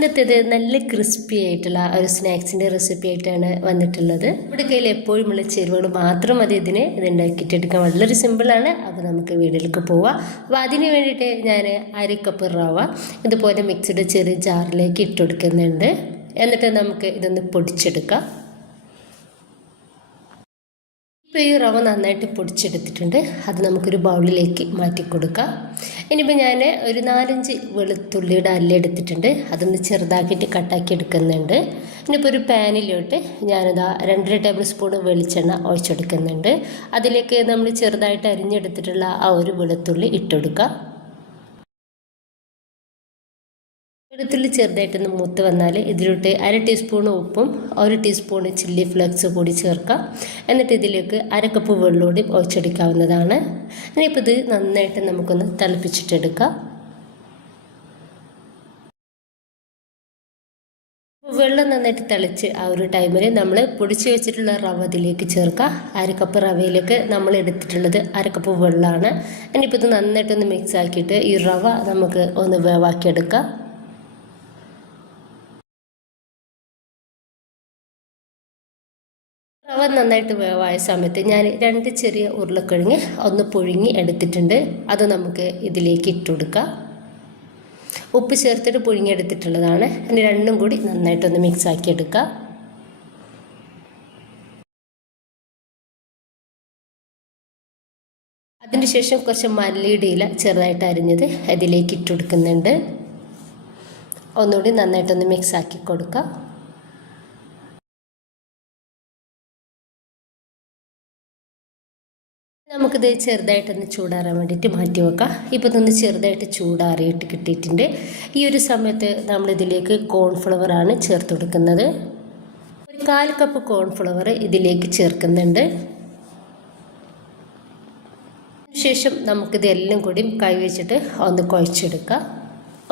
ഇന്നത്തേത് നല്ല ക്രിസ്പി ആയിട്ടുള്ള ഒരു സ്നാക്സിൻ്റെ റെസിപ്പി ആയിട്ടാണ് വന്നിട്ടുള്ളത്. ഇവിടെ കയ്യിൽ എപ്പോഴുമുള്ള ചേരുവകൾ മാത്രം മതി ഇത് ഉണ്ടാക്കിയിട്ടെടുക്കാൻ. വളരെ സിമ്പിളാണ്. അപ്പോൾ നമുക്ക് വീട്ടിലേക്ക് പോവാം. അപ്പോൾ അതിന് വേണ്ടിയിട്ട് ഞാൻ 1/2 കപ്പ് റവ ഇതുപോലെ മിക്സിയുടെ ചെറിയ ജാറിലേക്ക് ഇട്ടുകൊടുക്കുന്നുണ്ട്. എന്നിട്ട് നമുക്ക് ഇതൊന്ന് പൊടിച്ചെടുക്കാം. ഇപ്പോൾ ഈ റവ നന്നായിട്ട് പൊടിച്ചെടുത്തിട്ടുണ്ട്. അത് നമുക്കൊരു ബൗളിലേക്ക് മാറ്റി കൊടുക്കാം. ഇനിയിപ്പോൾ ഞാൻ ഒരു 4-5 വെളുത്തുള്ളിയുടെ അല്ല എടുത്തിട്ടുണ്ട്. അതൊന്ന് ചെറുതാക്കിയിട്ട് കട്ടാക്കി എടുക്കുന്നുണ്ട്. ഇനിയിപ്പോൾ ഒരു പാനിലോട്ട് ഞാനിതാ 2 ടേബിൾ സ്പൂൺ വെളിച്ചെണ്ണ ഒഴിച്ചെടുക്കുന്നുണ്ട്. അതിലേക്ക് നമ്മൾ ചെറുതായിട്ട് അരിഞ്ഞെടുത്തിട്ടുള്ള ആ ഒരു വെളുത്തുള്ളി ഇട്ടുകൊടുക്കുക. വെളുത്തുള്ളി ചെറുതായിട്ടൊന്ന് മൂത്ത് വന്നാൽ ഇതിലോട്ട് 1/2 ടീസ്പൂൺ ഉപ്പും 1 ടീസ്പൂൺ ചില്ലി ഫ്ലേക്സ് കൂടി ചേർക്കാം. എന്നിട്ട് ഇതിലേക്ക് 1/2 കപ്പ് വെള്ളമൂടി ഒഴിച്ചെടുക്കാവുന്നതാണ്. ഇനിയിപ്പോൾ ഇത് നന്നായിട്ട് നമുക്കൊന്ന് തിളപ്പിച്ചിട്ടെടുക്കാം. വെള്ളം നന്നായിട്ട് തിളച്ച് ആ ഒരു ടൈമിൽ നമ്മൾ പൊടിച്ച് വെച്ചിട്ടുള്ള റവ ഇതിലേക്ക് ചേർക്കാം. 1/2 കപ്പ് റവയിലേക്ക് നമ്മൾ എടുത്തിട്ടുള്ളത് 1/2 കപ്പ് വെള്ളമാണ്. ഇനിയിപ്പോൾ ഇത് നന്നായിട്ടൊന്ന് മിക്സ് ആക്കിയിട്ട് ഈ റവ നമുക്ക് ഒന്ന് വേവാക്കിയെടുക്കാം. റവ നന്നായിട്ട് വേവായ സമയത്ത് ഞാൻ 2 ചെറിയ ഉരുളക്കിഴങ്ങ് ഒന്ന് പുഴുങ്ങി എടുത്തിട്ടുണ്ട്. അത് നമുക്ക് ഇതിലേക്ക് ഇട്ടുകൊടുക്കാം. ഉപ്പ് ചേർത്തിട്ട് പുഴുങ്ങിയെടുത്തിട്ടുള്ളതാണ്. ഇനി രണ്ടും കൂടി നന്നായിട്ടൊന്ന് മിക്സ് ആക്കി എടുക്കുക. അതിനുശേഷം കുറച്ച് മല്ലിയുടെ ഇല ചെറുതായിട്ട് അരിഞ്ഞത് അതിലേക്ക് ഇട്ടുകൊടുക്കുന്നുണ്ട്. ഒന്നുകൂടി നന്നായിട്ടൊന്ന് മിക്സ് ആക്കി കൊടുക്കുക. നമുക്കിത് ചെറുതായിട്ടൊന്ന് ചൂടാറാൻ വേണ്ടിയിട്ട് മാറ്റി വെക്കാം. ഇപ്പോൾ ഇതൊന്ന് ചെറുതായിട്ട് ചൂടാറിയിട്ട് കിട്ടിയിട്ടുണ്ട്. ഈ ഒരു സമയത്ത് നമ്മളിതിലേക്ക് കോൺഫ്ലവറാണ് ചേർത്ത് കൊടുക്കുന്നത്. ഒരു 1/4 കപ്പ് കോൺഫ്ലവർ ഇതിലേക്ക് ചേർക്കുന്നുണ്ട്. ശേഷം നമുക്കിതെല്ലാം കൂടി കൈ വെച്ചിട്ട് ഒന്ന് കുഴച്ചെടുക്കാം.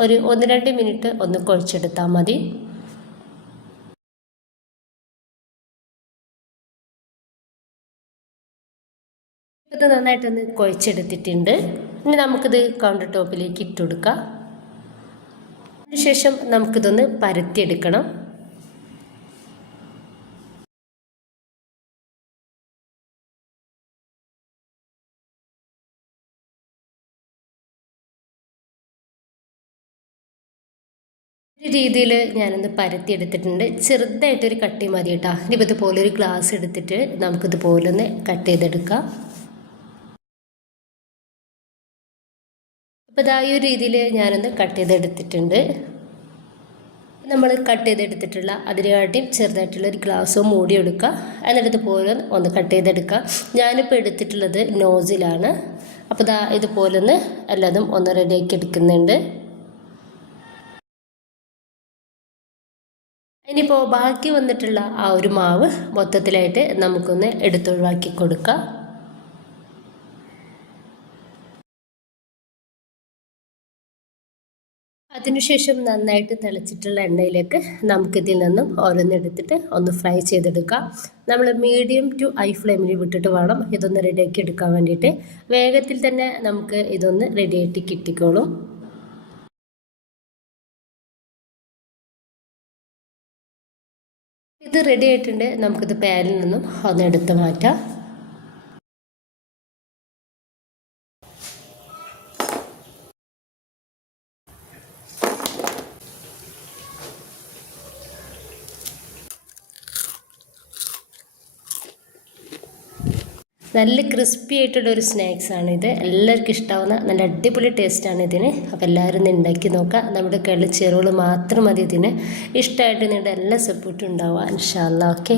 ഒരു 1-2 മിനിറ്റ് ഒന്ന് കുഴച്ചെടുത്താൽ മതി. ഇത് നന്നായിട്ടൊന്ന് കുഴച്ചെടുത്തിട്ടുണ്ട്. ഇനി നമുക്കിത് കൗണ്ടർ ടോപ്പിലേക്ക് ഇട്ട് കൊടുക്കാം. അതിനുശേഷം നമുക്കിതൊന്ന് പരത്തിയെടുക്കണം. ഈ രീതിയിൽ ഞാനൊന്ന് പരത്തിയെടുത്തിട്ടുണ്ട്. ചെറുതായിട്ടൊരു കട്ടി മതി കേട്ടോ. ഇനിയിപ്പോൾ ഇതുപോലെ ഒരു ഗ്ലാസ് എടുത്തിട്ട് നമുക്കിതുപോലെ ഒന്ന് കട്ട് ചെയ്തെടുക്കാം. അപ്പോൾ ഇതാ ഈ ഒരു രീതിയിൽ ഞാനൊന്ന് കട്ട് ചെയ്തെടുത്തിട്ടുണ്ട്. നമ്മൾ കട്ട് ചെയ്തെടുത്തിട്ടുള്ള അതിനെക്കാട്ടിയും ചെറുതായിട്ടുള്ള ഒരു ഗ്ലാസ്സോ മൂടി എടുക്കുക. എന്നിട്ട് ഇതുപോലെ ഒന്ന് കട്ട് ചെയ്തെടുക്കുക. ഞാനിപ്പോൾ എടുത്തിട്ടുള്ളത് നോസിലാണ്. അപ്പോൾ ഇതാ ഇതുപോലെ ഒന്ന് എല്ലാതും ഒന്ന് റെഡിയാക്കി എടുക്കുന്നുണ്ട്. ഇനിയിപ്പോൾ ബാക്കി വന്നിട്ടുള്ള ആ ഒരു മാവ് മൊത്തത്തിലായിട്ട് നമുക്കൊന്ന് എടുത്തൊഴിവാക്കി കൊടുക്കാം. അതിനുശേഷം നന്നായിട്ട് തിളച്ചിട്ടുള്ള എണ്ണയിലേക്ക് നമുക്കിതിൽ നിന്നും ഓരോന്നെടുത്തിട്ട് ഒന്ന് ഫ്രൈ ചെയ്തെടുക്കാം. നമ്മൾ മീഡിയം ടു ഹൈ ഫ്ലെയിമിൽ വിട്ടിട്ട് വേണം ഇതൊന്ന് റെഡിയാക്കി എടുക്കാൻ വേണ്ടിയിട്ട്. വേഗത്തിൽ തന്നെ നമുക്ക് ഇതൊന്ന് റെഡിയായിട്ട് കിട്ടിക്കോളും. ഇത് റെഡി ആയിട്ടുണ്ട്. നമുക്കിത് പാനിൽ നിന്നും ഒന്ന് എടുത്ത് മാറ്റാം. നല്ല ക്രിസ്പി ആയിട്ടുള്ളൊരു സ്നാക്സാണ് ഇത്. എല്ലാവർക്കും ഇഷ്ടമാവുന്ന നല്ല അടിപൊളി ടേസ്റ്റാണ് ഇതിന്. അപ്പോൾ എല്ലാവരും ഒന്ന് ഉണ്ടാക്കി നോക്കുക. നമ്മുടെ കയ്യിൽ ചേരുവകൾ മാത്രം മതി ഇതിന്. ഇഷ്ടമായിട്ട് നിങ്ങളുടെ എല്ലാ സപ്പോർട്ടും ഉണ്ടാവുക ഇൻഷാ അല്ലാഹ്. ഓക്കെ.